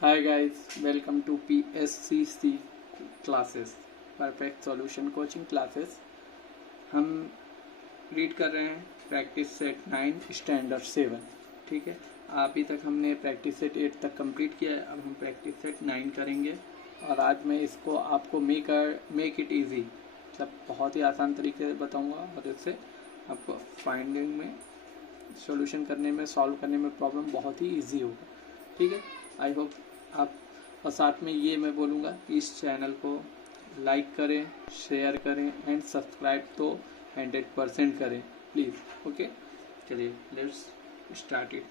Hi guys, welcome to PSCC classes, perfect solution coaching classes. हम read कर रहे हैं प्रैक्टिस सेट 9 स्टैंडर्ड 7। ठीक है, अभी तक हमने प्रैक्टिस सेट 8 तक कंप्लीट किया है। अब हम प्रैक्टिस सेट 9 करेंगे और आज मैं इसको आपको मेक इट इजी, मतलब बहुत ही आसान तरीके से बताऊंगा और इससे आपको फाइंडिंग में, सॉल्यूशन करने में, सॉल्व करने में प्रॉब्लम बहुत ही इजी होगा। ठीक है, आई होप आप, और साथ में ये मैं बोलूँगा कि इस चैनल को लाइक करें, शेयर करें एंड सब्सक्राइब तो 100% करें प्लीज़। ओके, चलिए लेट्स स्टार्ट इट।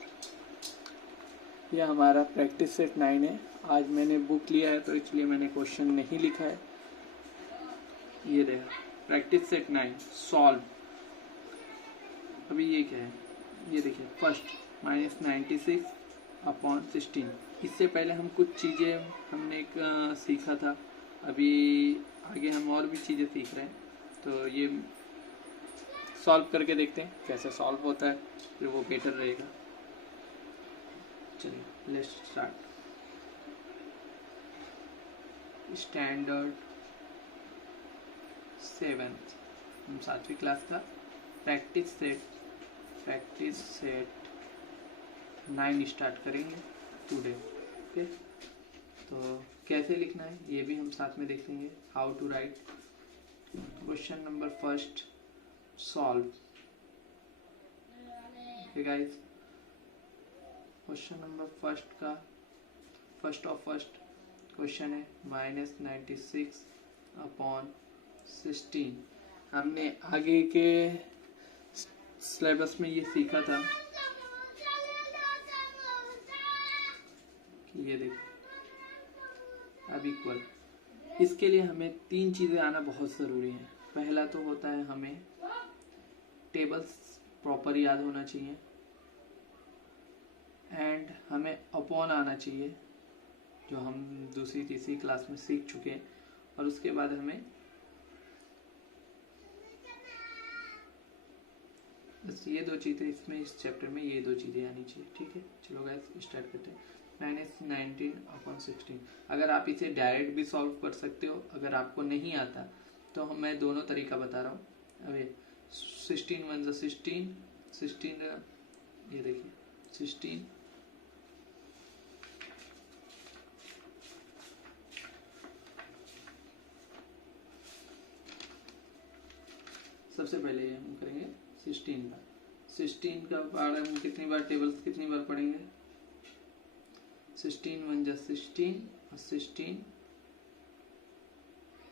ये हमारा प्रैक्टिस सेट 9 है। आज मैंने बुक लिया है तो इसलिए मैंने क्वेश्चन नहीं लिखा है। ये रहा प्रैक्टिस सेट 9 सॉल्व। अभी ये क्या है, ये देखिए फर्स्ट -96 अपॉन 16। इससे पहले हम कुछ चीज़ें हमने सीखा था, अभी आगे हम और भी चीज़ें सीख रहे हैं। तो ये सॉल्व करके देखते हैं कैसे सॉल्व होता है, फिर वो बेटर रहेगा। चलिए लेट्स स्टार्ट। स्टैंडर्ड 7, हम 7वीं क्लास का प्रैक्टिस सेट 9 स्टार्ट करेंगे टुडे। ओके, तो कैसे लिखना है ये भी हम साथ में देखेंगे। How to write question number first solve. Okay guys, question number first question है -96 अपॉन 16। हमने आगे के सिलेबस में ये सीखा था कि ये देखो अब इक्वल। इसके लिए हमें 3 चीज़ें आना बहुत ज़रूरी है। पहला तो होता है हमें टेबल्स प्रॉपर याद होना चाहिए एंड हमें अपॉन आना चाहिए, जो हम दूसरी तीसरी क्लास में सीख चुके हैं। और उसके बाद हमें बस ये 2 चीज़ें इसमें, इस चैप्टर में ये 2 चीज़ें आनी चाहिए। ठीक है, चलो गाइस स्टार्ट करते हैं। -19 अपॉन 16। अगर आप इसे डायरेक्ट भी सॉल्व कर सकते हो, अगर आपको नहीं आता तो मैं दोनों तरीका बता रहा हूँ। अभी 16 1 16, 16 ये देखिए 16 सबसे पहले ये हम करेंगे 16 का बार हम कितनी बार टेबल्स कितनी बार पढ़ेंगे। 16 1 16 और 16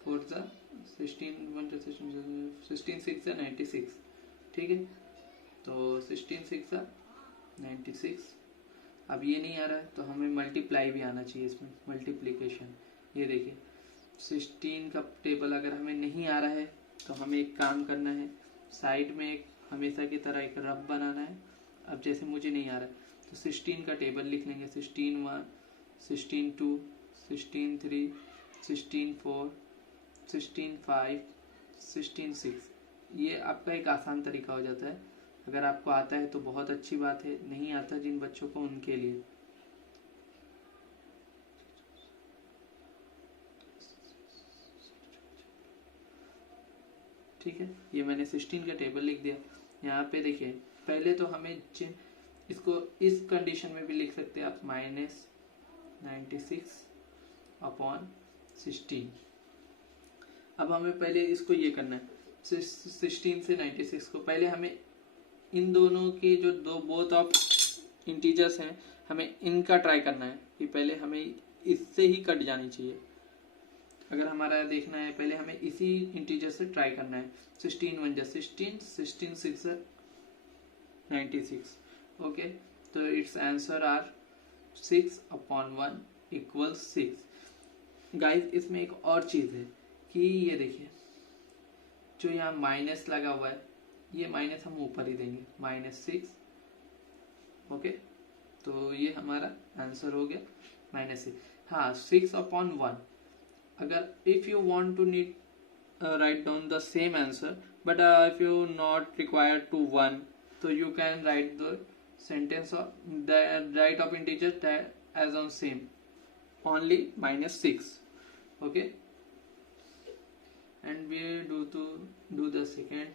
4 16 1 16 6 96। ठीक है, तो 16 6 96। अब ये नहीं आ रहा है तो हमें मल्टीप्लाई भी आना चाहिए इसमें, मल्टीप्लिकेशन। ये देखिए 16 का टेबल अगर हमें नहीं आ रहा है तो हमें एक काम करना है, साइड में एक हमेशा की तरह एक रफ बनाना है। अब जैसे मुझे नहीं आ रहा है तो 16 का टेबल लिख लेंगे। 16 1 16 2 16 3 16 4 16 5 16 6। ये आपका एक आसान तरीका हो जाता है। अगर आपको आता है तो बहुत अच्छी बात है, नहीं आता जिन बच्चों को उनके लिए। ठीक है, ये मैंने 16 का टेबल लिख दिया। यहाँ पे देखिए पहले तो हमें इसको इस कंडीशन में भी लिख सकते हैं आप, -96 अपॉन 16। अब हमें पहले इसको ये करना है, 16 से 96 को पहले हमें इन दोनों के जो दो बोथ ऑफ इंटीजर्स हैं, हमें इनका ट्राई करना है कि पहले हमें इससे ही कट जानी चाहिए। अगर हमारा देखना है पहले हमें इसी इंटीजर से ट्राई करना है। 16 1 16 16 6 96। ओके, तो it's answer are 6 upon 1 equal 6। Guys इसमें एक और चीज है कि ये देखिए जो यहाँ माइनस लगा हुआ है, ये माइनस हम ऊपर ही देंगे, -6। ओके, तो ये हमारा आंसर हो गया -6। हाँ, 6 अपॉन 1। अगर if you want to need write down the same answer, but if you not required to 1, so you can write the sentence of the right of integer that as on same, only -6. Okay, and we do the second.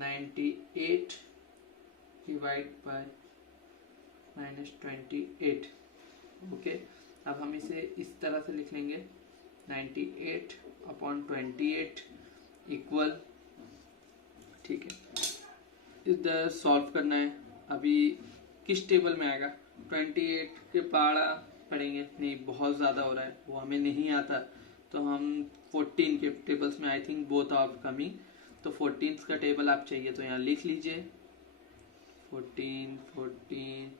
98 divided by -28. Okay, अब हम इसे इस तरह से लिख लेंगे 98/28 equal, ठीक है, इधर सॉल्व करना है। अभी किस टेबल में आएगा, 28 के पारा पढ़ेंगे, नहीं बहुत ज़्यादा हो रहा है, वो हमें नहीं आता, तो हम 14 के टेबल्स में, I think both are coming, तो 14 का टेबल आप चाहिए तो यहाँ लिख लीजिए 14,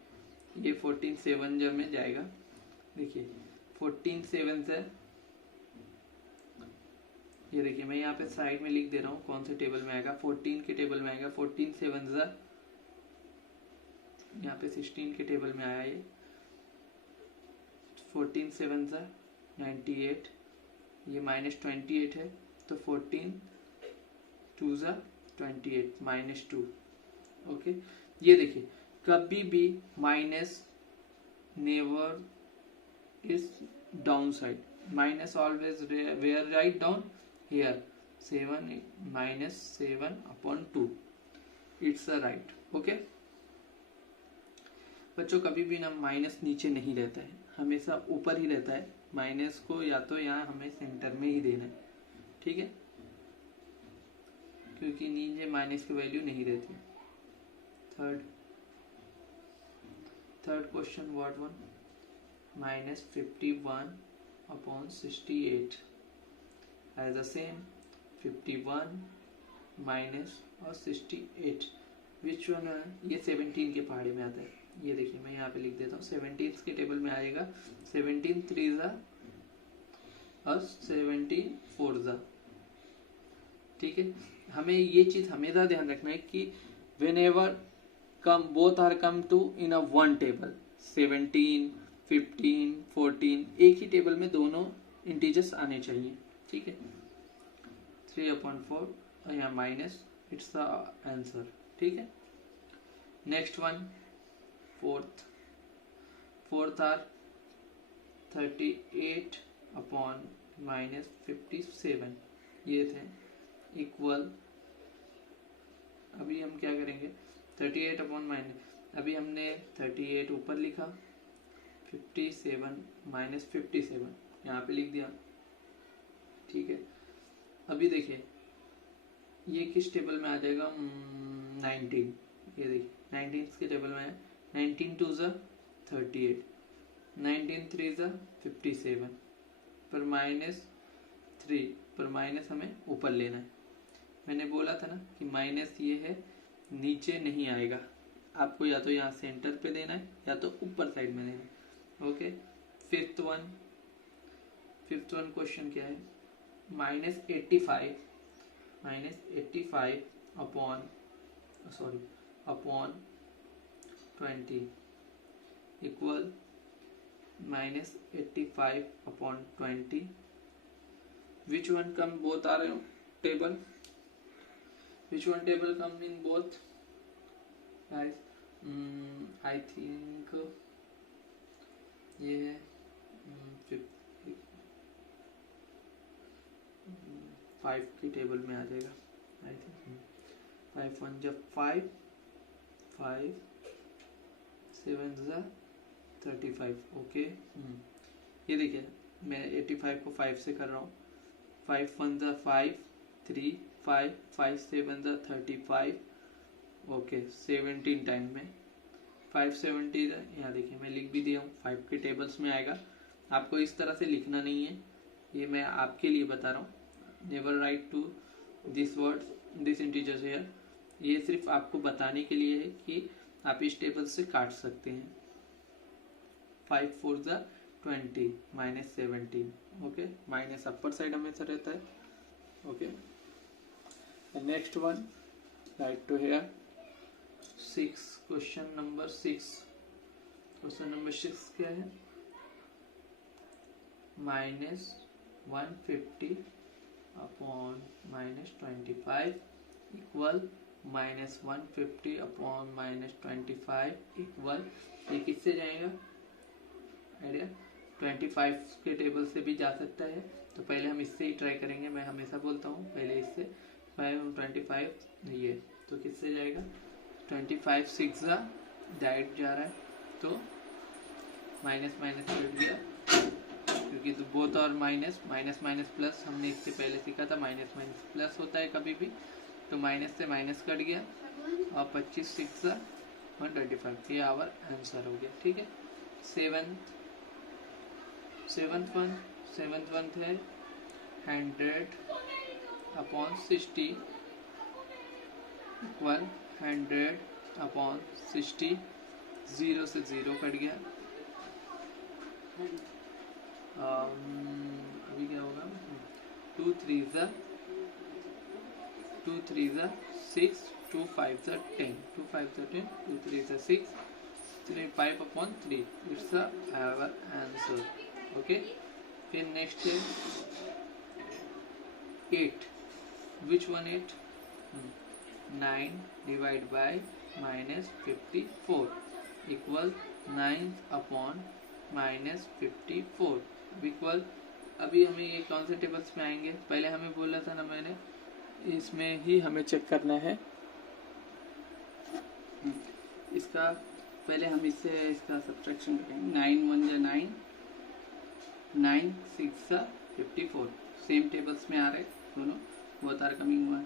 ये 14 7 जब में जाएगा, देखिए 14 7 से, ये देखिए मैं यहाँ पे साइड में लिख दे रहा हूँ कौन से टेबल में आएगा, 14 के टेबल में आएगा। 14 7 जा, यहाँ पे 16 के टेबल में आया ये, 14 7 जा 98, ये -28 है, तो 14 2 जा 28 -2। ओके, ये देखिए कभी भी minus never is down side, minus always wear write down here, 7 -7/2 it's a right. Okay बच्चों, कभी भी ना माइनस नीचे नहीं रहता है, हमेशा ऊपर ही रहता है। माइनस को या तो यहाँ हमें सेंटर में ही देना है, ठीक है, क्योंकि नीचे माइनस की वैल्यू नहीं रहती। Third question, what one, -51/68 as the same 51 minus और 68, विच वन है, ये 17 के पहाड़े में आता है। ये देखिए मैं यहाँ पे लिख देता हूँ, 17 के टेबल में आएगा, 17 3 जा और 17 4 जा, ठीक है। हमें ये चीज हमेशा ध्यान रखना है कि whenever come both are come to in a one table, 17 15 14 एक ही टेबल में दोनों इंटीजर्स आने चाहिए, ठीक है। 3/4 और यहाँ माइनस, इट्स द आंसर, ठीक है। नेक्स्ट वन, फोर्थ आर 38/-57, ये थे इक्वल। अभी हम क्या करेंगे, 38/- अभी हमने 38 ऊपर लिखा, 57 -57 यहाँ पे लिख दिया, ठीक है। अभी देखिए ये किस टेबल में आ जाएगा, 19, ये देखिए 19 के टेबल में है, 19 2 जा 38, 19 3 जा 57, पर -3 पर माइनस हमें ऊपर लेना है। मैंने बोला था ना कि माइनस ये है, नीचे नहीं आएगा, आपको या तो यहाँ सेंटर पे देना है या तो ऊपर साइड में देना है। ओके, फिफ्थ वन क्वेश्चन क्या है, -85 upon 20 equal -85/20, which one come both are table, which one table come in both guys, I think ये है 5 की टेबल में आ जाएगा, आई थिंक 5 1 जब 5 7 35। ओके, ये देखिए मैं 85 को 5 से कर रहा हूँ, 5 1 5 3 5 5 7 35। ओके, 17 टाइम में 570, यहाँ देखिए मैं लिख भी दिया हूँ, 5 के टेबल्स में आएगा। आपको इस तरह से लिखना नहीं है, ये मैं आपके लिए बता रहा हूँ, never write to this words this integers here, ये सिर्फ आपको बताने के लिए है कि आप इस टेबल से काट सकते हैं। 5 4 20 -17। ओके, माइनस अपर साइड हमेशा रहता है। Okay, next one write to here 6, question number 6 क्या है, -150/-25 इक्वल -150 अपॉन -25 इक्वल, ये किससे जाएगा आइडिया, 25 के टेबल से भी जा सकता है। तो पहले हम इससे ही ट्राई करेंगे, मैं हमेशा बोलता हूँ पहले इससे 25 ये, तो किससे जाएगा 25 6 डायरेक्ट जा रहा है, तो माइनस माइनस कट गया, क्योंकि तो बोथ और माइनस माइनस प्लस हमने इससे पहले सीखा था, माइनस माइनस प्लस होता है कभी भी, तो माइनस से माइनस कट गया और 25 6 125, ये आवर आंसर हो गया। ठीक है, सेवंथ वन है 100 अपॉन 60 इक्वल 100 अपॉन 60, 0 से 0 कट गया, अभी क्या होगा 2 3 6, 2 5 10, 2 5 10, 2 3 6, 3 5 upon 3, it's our answer। Okay, फिर नेक्स्ट है 8, which one 8, 9 divide by -54 equal 9 upon -54 equal, अभी हमें ये कौन से टेबल्स में आएंगे, पहले हमें बोला था ना मैंने, इसमें ही हमें चेक करना है इसका, पहले हम इससे इसका सब्ट्रैक्शन करेंगे, 9 1 जा 9, 9 6 54, सेम टेबल्स में आ रहे दोनों, बोथ आर कमिंग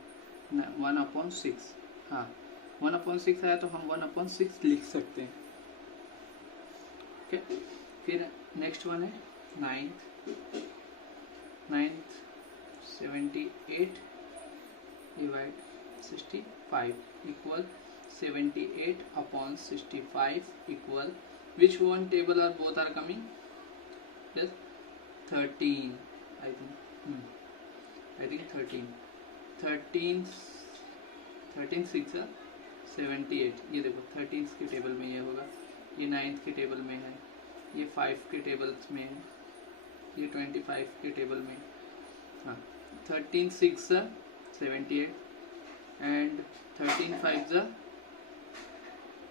1/6, हाँ 1/6 आया तो हम 1/6 लिख सकते हैं। ओके, फिर नेक्स्ट वन है 9th 78 divide 65 equal 78 upon 65 equal, which one table are both are coming, yes 13 I think 13 6 78, ये देखो 13 के टेबल में ये होगा, ये 9th के टेबल में है, ये 5 के टेबल्स में है, ये 25 के टेबल में, हाँ 13 6 78 एंड 13 5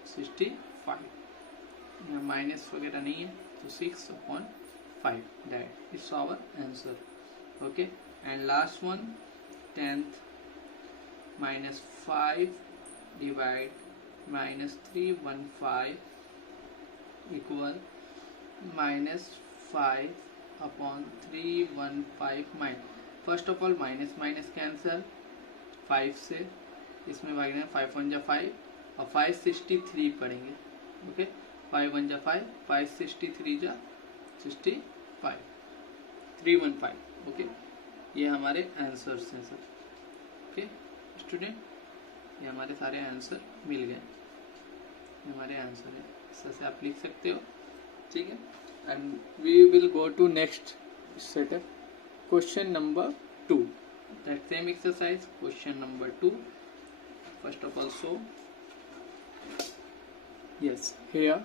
65, माइनस वगैरह नहीं है, तो 6/5 that is our answer. Okay, and last one 10th -5 divide -315 equal -5/315 first of all minus minus cancel, 5 से इसमें भागना, 5 1 जा 5 और 563 पढ़ेंगे। ओके, 5 1 जा 5, 563 जा 65, 315। ओके, ये हमारे आंसर्स हैं सर। ओके स्टूडेंट, ये हमारे सारे आंसर मिल गए, ये हमारे आंसर है, इस तरह से आप लिख सकते हो। ठीक है, and we will go to next setup, question number 2, that same exercise, question number 2। First of all, so yes, here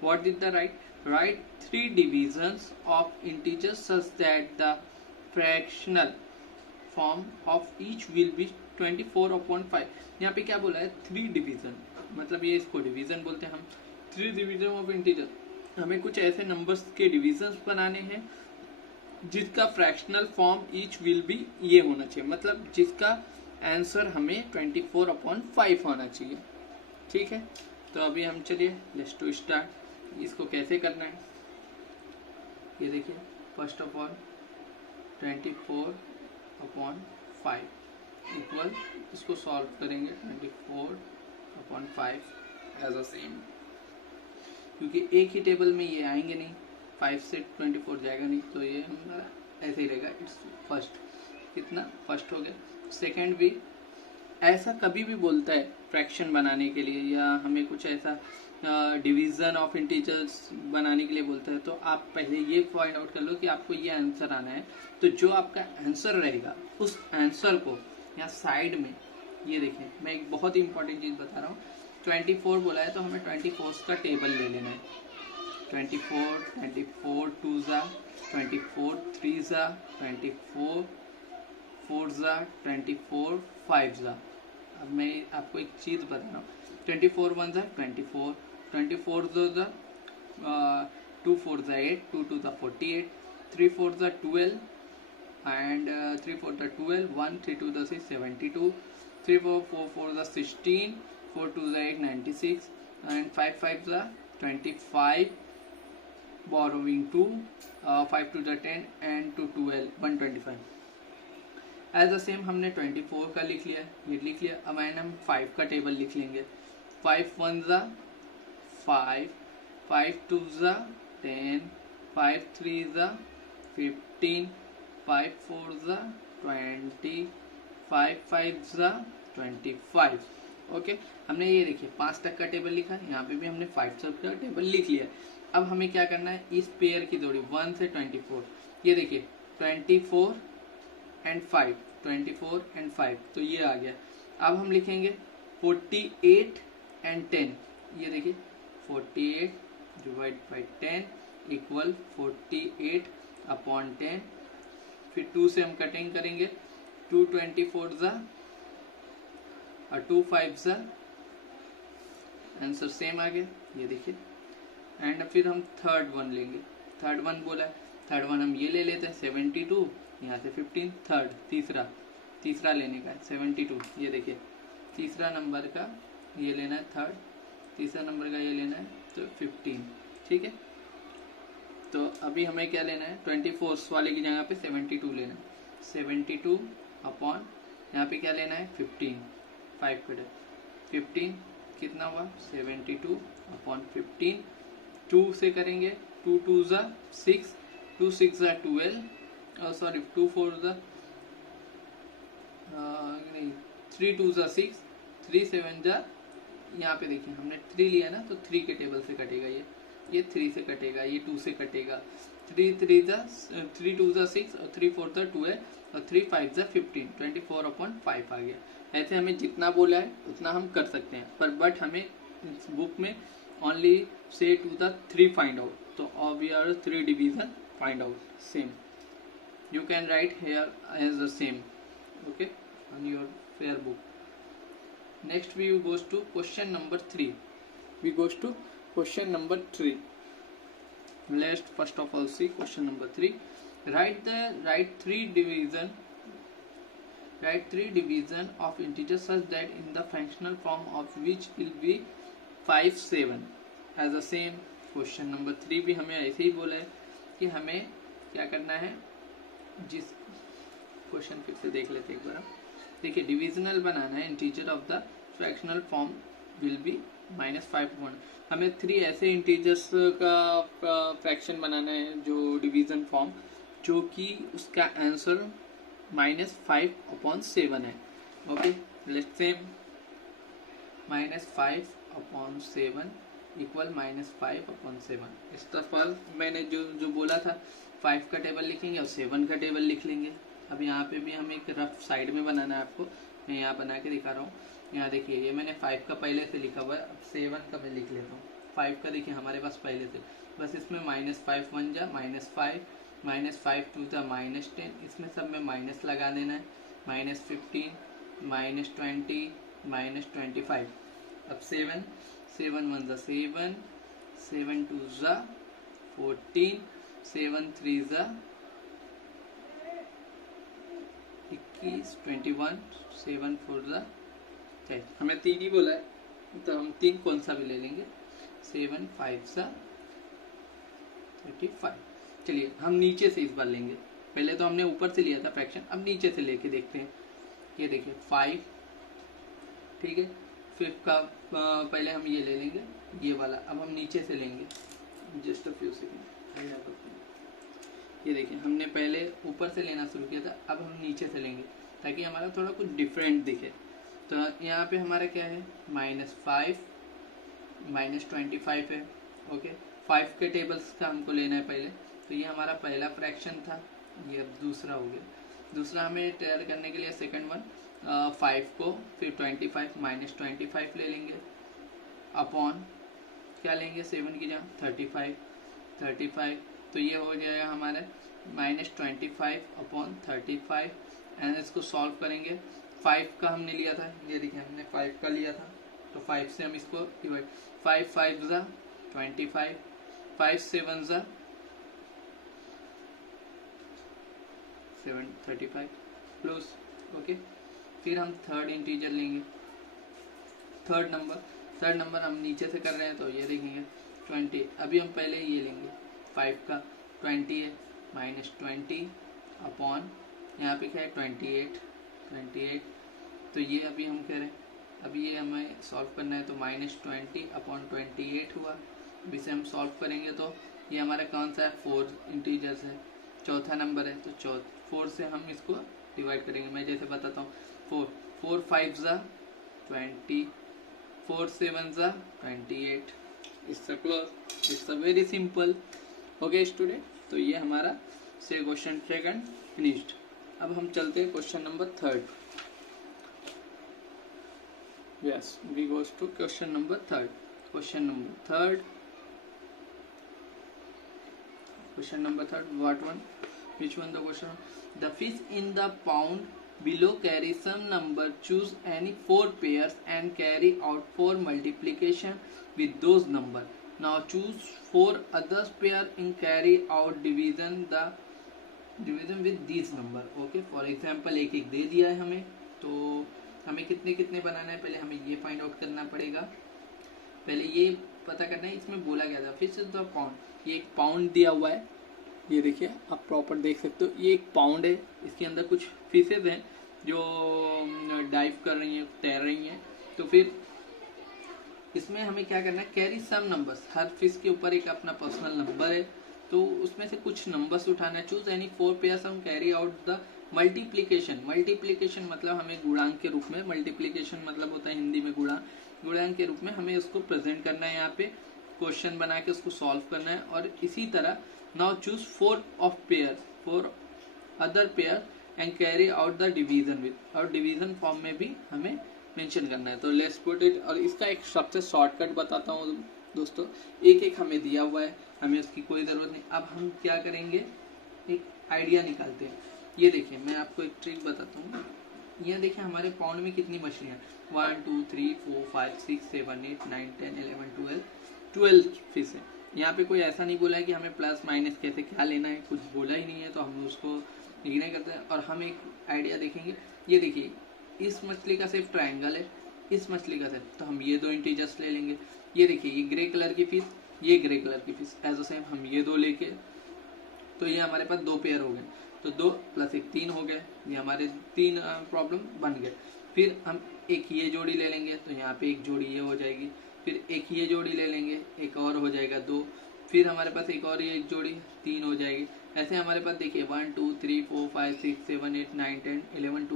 what did the write 3 divisions of integers such that the fractional form of each will be 24/5। यहाँ पे क्या बोला है 3 division, मतलब ये इसको division बोलते हैं हम, 3 डिवीजन ऑफ इंटीजर, हमें कुछ ऐसे नंबर्स के डिविजन्स बनाने हैं जिसका fractional form each will be ये होना चाहिए, मतलब जिसका आंसर हमें 24/5 होना चाहिए। ठीक है, तो अभी हम चलिए लेट्स टू स्टार्ट, इसको कैसे करना है ये देखिए। फर्स्ट ऑफ ऑल 24/5 इक्वल, इसको सॉल्व करेंगे 24/5 एज अ सेम, क्योंकि एक ही टेबल में ये आएंगे नहीं, 5 से 24 जाएगा नहीं, तो ये हमारा ऐसे ही रहेगा। इट्स फर्स्ट, कितना फर्स्ट हो गया। सेकंड भी ऐसा कभी भी बोलता है फ्रैक्शन बनाने के लिए, या हमें कुछ ऐसा डिवीजन ऑफ इंटीजर्स बनाने के लिए बोलता है, तो आप पहले ये फाइंड आउट कर लो कि आपको ये आंसर आना है, तो जो आपका आंसर रहेगा उस आंसर को यहाँ साइड में, ये देखिए मैं एक बहुत ही इंपॉर्टेंट चीज़ बता रहा हूँ, 24 बोला है तो हमें 24 का टेबल ले लेना है। 24 2 जा 24 3 जा 24 4 जा 24 5 जा, अब मैं आपको एक चीज़ बता रहा हूँ, 24 वन ज़ा 24, 24 दो ज़ा 2 4 ज़ा 8, 2 2 ज़ा 48, 3 4 ज़ा 12 and 3 4 ज़ा 12, 1 3 2 ज़ा 6 72, 3 4 4 4 ज़ा 16, 4 2 ज़ा 8 96 and 5 5 ज़ा 25, borrowing 2, 5 2 ज़ा 10 and 2 12 125। एज द सेम हमने 24 का लिख लिया, ये लिख लिया। अब आए हम 5 का टेबल लिख लेंगे। 5 1 ज़ा 5, 5 2 ज़ा 10, 5 3 ज़ा 15, 5 4 ज़ा 20, 5 5 ज़ा 25। ओके, हमने ये देखिए 5 तक का टेबल लिखा, यहाँ पे भी हमने 5 तक का टेबल लिख लिया। अब हमें क्या करना है, इस पेयर की जोड़ी 1 से 24, ये देखिए 24 एंड 5, 24 एंड 5, तो ये आ गया। अब हम लिखेंगे 48 एंड 10, ये देखिए 48 डिवाइड बाई 10 इक्वल 48 अपॉन 10, फिर 2 से हम कटिंग करेंगे, 2 24 ज़ा और 2 5 ज़ा, आंसर सेम आ गया, ये देखिए। एंड फिर हम थर्ड वन लेंगे, थर्ड वन बोला, थर्ड वन हम ये ले लेते हैं 72, यहाँ से 15, थर्ड तीसरा लेने का है 72, ये देखिए तीसरा नंबर का ये लेना है, थर्ड तीसरा नंबर का ये लेना है, तो 15, ठीक है। तो अभी हमें क्या लेना है, 24 वाले की जगह पे 72 लेना है, 72 अपॉन यहाँ पे क्या लेना है 15, 5 कटे 15 कितना हुआ 72 अपॉन 15, 2 से करेंगे, 2 2 ज़ा 6, 2 6 ज़ा 12, सॉरी 2 4 ज़ा नहीं 3 2 ज़ा 6, 3 7 ज़ा, यहाँ पे देखिए हमने 3 लिया ना, तो 3 के टेबल से कटेगा, ये 3 से कटेगा, ये 2 से कटेगा, 3 3 ज़ा 3 2 ज़ा 6 और 3 4 ज़ा 12 और 3 5 ज़ा 15, 24 अपॉन 5 आ गया। ऐसे हमें जितना बोला है उतना हम कर सकते हैं, पर बट हमें इस बुक में ओनली से टू द 3 फाइंड आउट, तो we are 3 division find out same, you can write here as the same, okay, on your fair book. Next we goes to question number 3. We goes to question number 3. Let's first of all see question number 3. Write three division of integers such that in the fractional form of which will be 5 7 as the same। Question number 3 भी हमें ऐसे ही बोला है कि हमें क्या करना है, जिस क्वेश्चन फिर से देख लेते एक बार। देखिए डिविजनल बनाना है, integer of the fractional form will be -5 हमें 3 ऐसे इंटीजर्स का फ्रैक्शन बनाना है जो डिवीजन फॉर्म, जो कि उसका आंसर -5/7 है। Okay, let's say -5/7 equal -5/7। इस तरफ मैंने जो बोला था 5 का टेबल लिखेंगे और 7 का टेबल लिख लेंगे। अब यहाँ पे भी हमें एक रफ साइड में बनाना है, आपको मैं यहाँ बना के दिखा रहा हूँ। यहाँ देखिए ये मैंने 5 का पहले से लिखा हुआ है, अब 7 का मैं लिख लेता हूँ। 5 का देखिए हमारे पास पहले से, बस इसमें -5 1 जा -5, -5 2 जा -10, इसमें सब में माइनस लगा देना है, -15 -20 -25। अब 7 7 1 जा 7, 7 2 जा 14, 7 3 जा 21 21, 7 4 जा 10। हमें 3 ही बोला है तो हम 3 कौन सा भी ले लेंगे, 7 5 जा 35। चलिए हम नीचे से इस बार लेंगे, पहले तो हमने ऊपर से लिया था फ्रैक्शन, अब नीचे से लेके देखते हैं। ये देखिए 5, ठीक है, 5 का पहले हम ये ले लेंगे, ये वाला। अब हम नीचे से लेंगे, जस्ट अ फ्यू सेकंड। ये देखिए हमने पहले ऊपर से लेना शुरू किया था, अब हम नीचे से लेंगे ताकि हमारा थोड़ा कुछ डिफरेंट दिखे। तो यहाँ पे हमारा क्या है, -5 -25 है। ओके, 5 के टेबल्स का हमको लेना है पहले, तो ये हमारा पहला फ्रैक्शन था, ये अब दूसरा हो गया। दूसरा हमें तैयार करने के लिए सेकंड वन 5 को फिर 25 -25 ले लेंगे, अपॉन क्या लेंगे 7 की जगह 35, तो ये हो जाएगा हमारे -25/35 एंड इसको सॉल्व करेंगे। 5 का हमने लिया था, ये देखिए हमने 5 का लिया था, तो 5 से हम इसको डिवाइड, 5 5 ज़ा 25, 5 7 ज़ा 35 प्लस। ओके, फिर हम थर्ड इंटीजर लेंगे, थर्ड नंबर हम नीचे से कर रहे हैं तो ये देखेंगे 20। अभी हम पहले ये लेंगे 5 का 20 है, माइनस 20 अपॉन यहाँ पे क्या है 28। तो ये अभी हम कह रहे हैं, अभी ये हमें सॉल्व करना है, तो माइनस 20 अपॉन 28 हुआ। अभी से हम सॉल्व करेंगे तो ये हमारा कौन सा है, 4 इंटीजर्स है, चौथा नंबर है, तो 4 से हम इसको डिवाइड करेंगे। मैं जैसे बताता हूँ, 4 5 ज़ा 20, 4 7 ज़ा 28। It's a very simple. Okay student, तो ये हमारा क्वेश्चन सेकंड फिनिश्ड। अब हम चलते हैं question number third. Yes, we goes to question number third. Question number third, what one, which one the question? The fish in the pond below carry some number, choose any 4 pairs and carry out 4 multiplication with those number. Now choose 4 other pair and carry out division with these number. Okay, for example एक दे दिया है हमें, तो हमें कितने कितने बनाना है, पहले हमें ये फाइंड आउट करना पड़ेगा। पहले ये पता करना है, इसमें बोला गया था फिश इज द पाउंड, ये एक पाउंड दिया हुआ है, ये देखिए आप प्रॉपर देख सकते हो, ये एक पाउंड है, इसके अंदर कुछ फिशेज हैं जो डाइव कर रही हैं, तैर रही हैं। तो फिर इसमें हमें क्या करना है, कैरी सम नंबर्स, हर फिश के ऊपर एक अपना पर्सनल नंबर है, तो उसमें से कुछ नंबर्स उठाना है। चूज एनी 4 पेयर्स, हम कैरी आउट द मल्टीप्लीकेशन मतलब हमें गुणांक के रूप में, मल्टीप्लीकेशन मतलब होता है हिंदी में गुणांक के रूप में हमें उसको प्रेजेंट करना है, यहाँ पे क्वेश्चन बना के उसको सॉल्व करना है। और इसी तरह now choose 4 other pair and carry out the division with, और डिवीजन फॉर्म में भी हमें मेंशन करना है। तो लेट्स पुट इट, और इसका एक सबसे शॉर्टकट बताता हूँ दोस्तों, एक हमें दिया हुआ है, हमें उसकी कोई ज़रूरत नहीं। अब हम क्या करेंगे, एक आइडिया निकालते हैं। ये देखिए मैं आपको एक ट्रिक बताता हूँ, यहाँ देखिए हमारे पॉन्ड में कितनी मछलियाँ, 1 2 3 4 5 6 7 8 9 10 11 12 फिश है। यहाँ पे कोई ऐसा नहीं बोला है कि हमें प्लस माइनस कैसे क्या लेना है, कुछ बोला ही नहीं है, तो हम उसको इग्नोर करते हैं। और हम एक आइडिया देखेंगे, ये देखिए इस मछली का सिर्फ ट्रायंगल है, इस मछली का सिर्फ, तो हम ये 2 इंटीजर्स ले लेंगे। ये देखिए ये ग्रे कलर की फिश, ये ग्रे कलर की फिश, एज सेम हम ये 2 लेके, तो ये हमारे पास 2 पेयर हो गए, तो 2 + 1 3 हो गए, ये हमारे 3 प्रॉब्लम बन गए। फिर हम एक ये जोड़ी ले लेंगे, तो यहाँ पे एक जोड़ी ये हो जाएगी, फिर एक ये जोड़ी ले लेंगे, एक और हो जाएगा 2, फिर हमारे पास एक और ये एक जोड़ी 3 हो जाएगी। ऐसे हमारे पास देखिए 1 2 3 4 5 6 7 8 9 10 11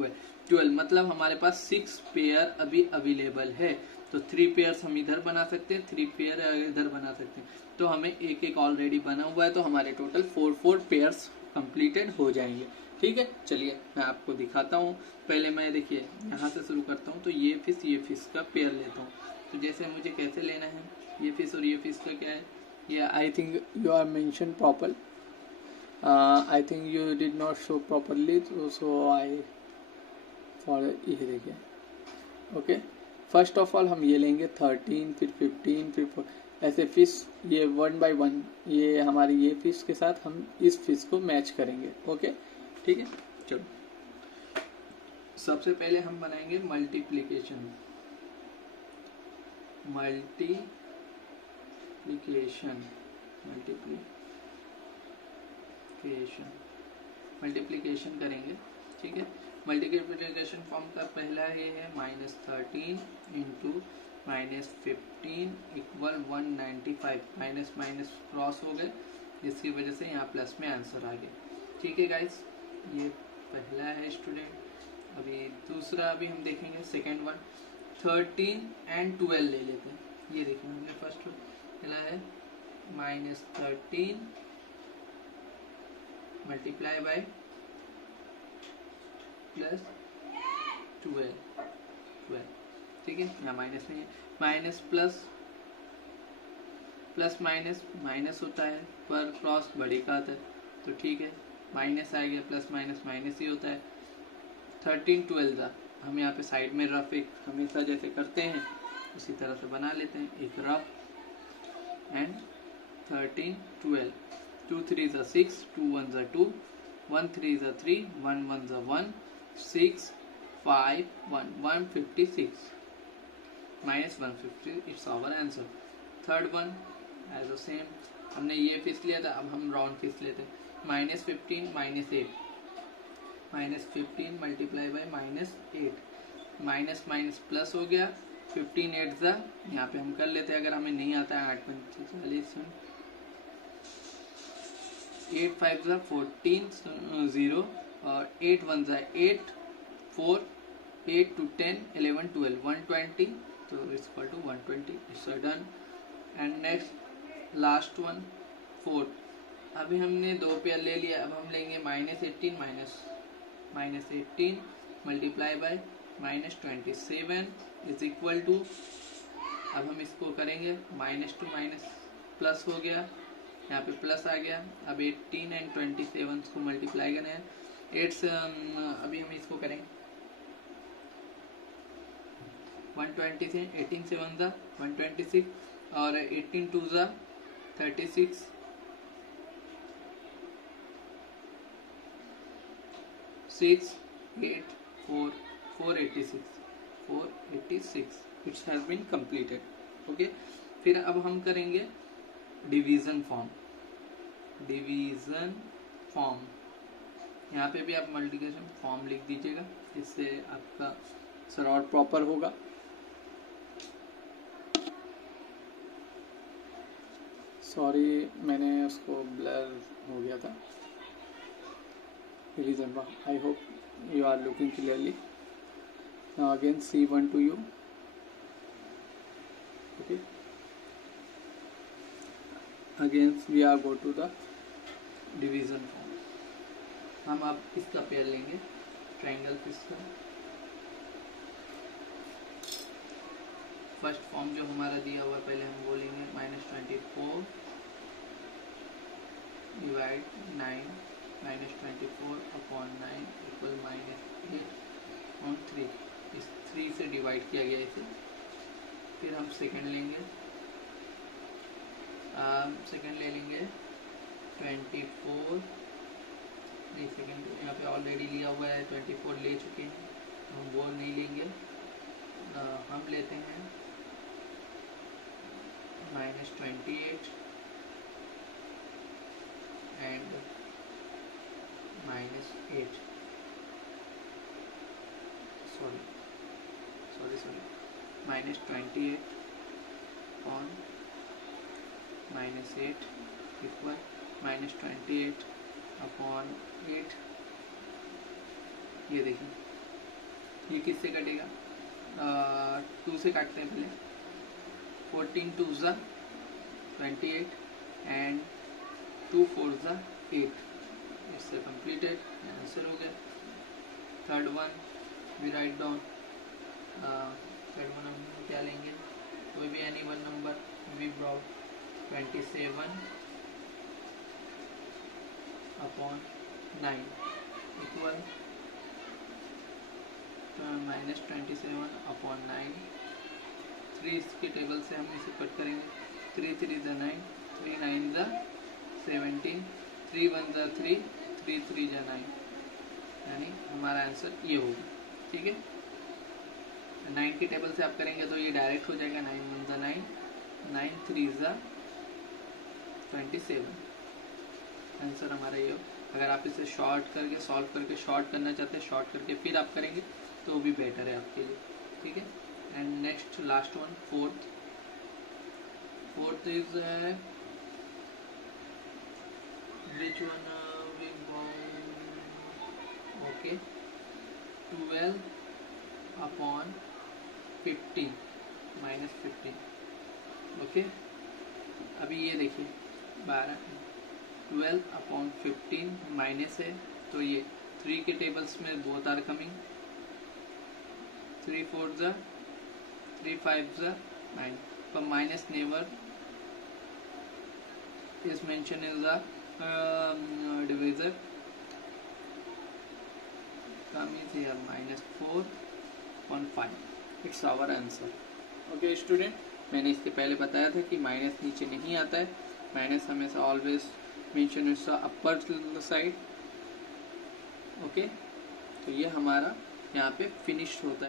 12 मतलब हमारे पास 6 पेयर अभी अवेलेबल है। तो 3 पेयर्स हम इधर बना सकते हैं, 3 पेयर इधर बना सकते हैं, तो हमें एक ऑलरेडी बना हुआ है, तो हमारे टोटल 4 पेयर्स कंप्लीटेड हो जाएंगे। ठीक है, चलिए मैं आपको दिखाता हूँ। पहले मैं देखिए यहाँ से शुरू करता हूँ, तो ये फिश का पेयर लेता हूँ। तो जैसे मुझे कैसे लेना है, ये फिश और ये फिश का क्या है, ये I think you are mention proper, I think you did not show properly, so I for ये देखिए। ओके, फर्स्ट ऑफ ऑल हम ये लेंगे 13, फिर 15, फिर 4, ऐसे फिश ये 1 बाय 1, ये हमारी ये फिश के साथ हम इस फिश को मैच करेंगे। ओके ठीक है, चलो सबसे पहले हम बनाएंगे मल्टीप्लिकेशन करेंगे। ठीक है, मल्टीप्लिकेशन फॉर्म का पहला ये है -13 into -15 equal 195, minus minus cross हो गए, जिसकी वजह से यहाँ प्लस में आंसर आ गया। ठीक है गाइस, ये पहला है स्टूडेंट। अभी दूसरा अभी हम देखेंगे, सेकेंड वन 13 एंड 12 ले लेते हैं। ये देखिए हमने फर्स्ट पहला है -13 मल्टीप्लाई बाय +12। ठीक है, यहाँ माइनस नहीं है, माइनस प्लस माइनस माइनस होता है, पर क्रॉस बड़ी का आता है, तो ठीक है माइनस आ गया, प्लस माइनस माइनस ही होता है। 13 12 दा हम यहाँ पे साइड में रफ एक हमेशा जैसे करते हैं उसी तरह से बना लेते हैं, एक rough and 13 12 2 3 6 2 1 2 1 3 3 1 1 1 6 5 1 156 minus 150 it's our answer. Third one as a same, हमने ये फिक्स लिया था, अब हम राउंड फिक्स लेते हैं। -15 -8 -15 multiply by -8 minus minus plus हो गया। 15 8 ज़ा यहाँ पे हम कर लेते हैं, अगर हमें नहीं आता है 8 45 8 5 ज़ा 14 0 और 8 1 ज़ा 8 4 8 to 10 11 12 120 तो equal to 120 it's done. And next last one 4, अभी हमने दो पेयर ले लिया, अब हम लेंगे -18 -18 multiply by -27 is equal to, अब हम इसको करेंगे माइनस टू माइनस प्लस हो गया, यहाँ पे प्लस आ गया। अब 18 एंड 27 को मल्टीप्लाई करना है 8 से, अभी हम इसको करेंगे 120 से 18 से 1 ज़ा 126 और 18 2 ज़ा 36 6 8 4 486 it's has been completed. Okay, फिर अब हम करेंगे डिवीजन फॉर्म। डिवीजन फॉर्म यहाँ पे भी आप मल्टीप्लिकेशन फॉर्म लिख दीजिएगा, इससे आपका सॉर्ट प्रॉपर होगा। सॉरी मैंने उसको ब्लर हो गया था। Division form, I hope you are looking clearly. Now again C1 to you. Okay. Again we are go to the division form. हम अब इसका पेयर लेंगे ट्रायंगल फिश का। फर्स्ट फॉर्म जो हमारा दिया हुआ पहले हम बोलेंगे -24 डिवाइड 9 -24 अपॉन 9 इक्वल -8/3। इस 3 से डिवाइड किया गया इसे। फिर हम सेकंड लेंगे, सेकंड ले लेंगे 24, नहीं सेकंड यहाँ पे ऑलरेडी लिया हुआ है, 24 ले चुके हैं, हम वो नहीं लेंगे। हम लेते हैं -28 and -8, sorry -28 on -8 equal -28 upon 8। ये देखिए ये किससे कटेगा, 2 से काटते हैं पहले। 14 2 ज़ा 28 एंड 2 4 ज़ा 8, इससे कंप्लीटेड आंसर हो गया। Third one we write down, third one हम क्या लेंगे, कोई भी any one number we brought 27 upon 9 equal -27 upon 9। 3 के टेबल से हम इसे कट करेंगे, 3 3 ज़ा 9 3 9 ज़ा 17 3 1 ज़ा 3 3 3 ज़ा 9, यानी हमारा आंसर ये होगा। ठीक है, 9 के टेबल से आप करेंगे तो ये डायरेक्ट हो जाएगा, 9 1 ज़ा 9 9 3 ज़ा 27, आंसर हमारा ये हो। अगर आप इसे शॉर्ट करके सॉल्व करके शॉर्ट करना चाहते हैं, शॉर्ट करके फिर आप करेंगे तो भी बेटर है आपके लिए। ठीक है, and next last one fourth is which one we want, okay 12 upon 15 -15। Okay, अभी ये देखिए 12 अपॉन 15 माइनस है, तो ये 3 के टेबल्स में बोथ आर कमिंग, 3 4 ज़ा 3 5 ज़ा 9, but minus never is mentioned in the divisor. Come is here -4 on 5. It's our answer. Okay student, मैंने इससे पहले बताया था कि माइनस नीचे नहीं आता है, माइनस हमेशा always mention it's upper side. Okay, तो ये हमारा यहाँ पे फिनिश होता है.